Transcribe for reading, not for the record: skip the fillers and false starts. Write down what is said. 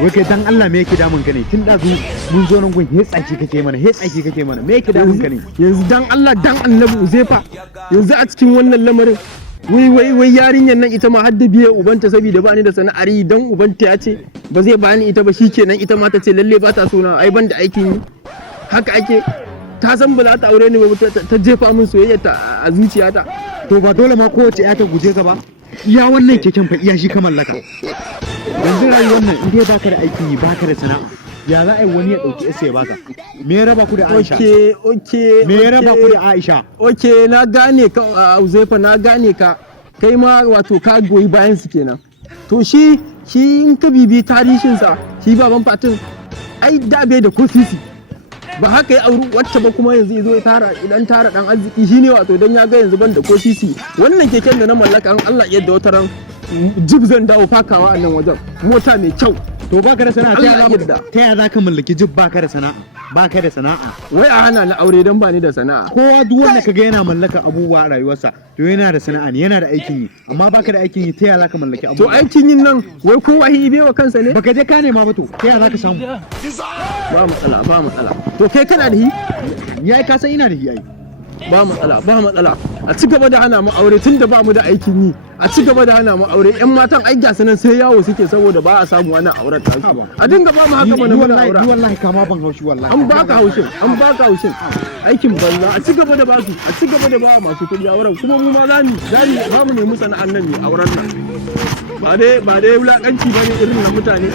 wai kai dan Allah me yake damun ka ne tun da mun zo nan gun he tsaki kake mana me yake damun ka ne yanzu dan Allah dan Annabi Uzaifa yanzu a cikin wannan lamarin wai yarinyar nan ita ma har da biye ubanta saboda ba ni da sana'ar yi dan ubanta ya ce ba zai bani ita ba shikenan ita ma ta ce lalle ba ta so na ai ban da aikin yi haka ake ta san ba za ta aure ni ba ta jefa min soyayya ta a zuciyata. To ba dole ma kowace ya ta guje ka ba iya wannan keken fa iya shi ka mallaka yanzu rayuwar nan in dai baka da aikin yi baka da sana'a ya za a yi wani ya ɗauki isa ya baka me ya raba ku da Aisha me ya raba ku da Aisha na gane ka Uzaifa na gane ka kai ma wato ka goyi bayan su kenan to shi in ka bibi tarihinsa shi baban Fatin ai da bai da ko sisi ba haka ya auri wacce ba kuma yanzu zo ya tara dan arziki shine wato dan ya ga yanzu ban da ko sisi wannan keken da na mallaka an Allah yadda wata ran jib zan dawo fakawa a nan wajen mota mai kyau. To baka da sana'a ta ya za ka mallaki jib baka da sana'a wai a hana na aure dan ba ni da sana'a. Kowa duk wanda kaga yana mallaka abubuwa a rayuwarsa to yana da sana'a ne yana da aikin yi amma baka da aikin yi ta ya za ka mallaki abubuwa. To aikin yin nan wai kowa hibe wa kansa ne baka je ka nema ba to ta ya za ka samu. Ba matsala to kai kana da hi yayi ka san ina da hi ai ba matsala a ci gaba da hana mu aure tun da ba mu da aikin yi a ci gaba da hana mu aure yan matan ai gasu nan sai yawo suke saboda ba a samu wani auren ta a dinga ba mu haka mana muna aura wallahi kama ban haushi wallahi an baka haushin aikin banza a ci gaba da basu a ci gaba da ba masu kuɗi auren kuma mu ma za mu nemi sana'an nan ne auren nan ba dai wulakanci bane irin na mutane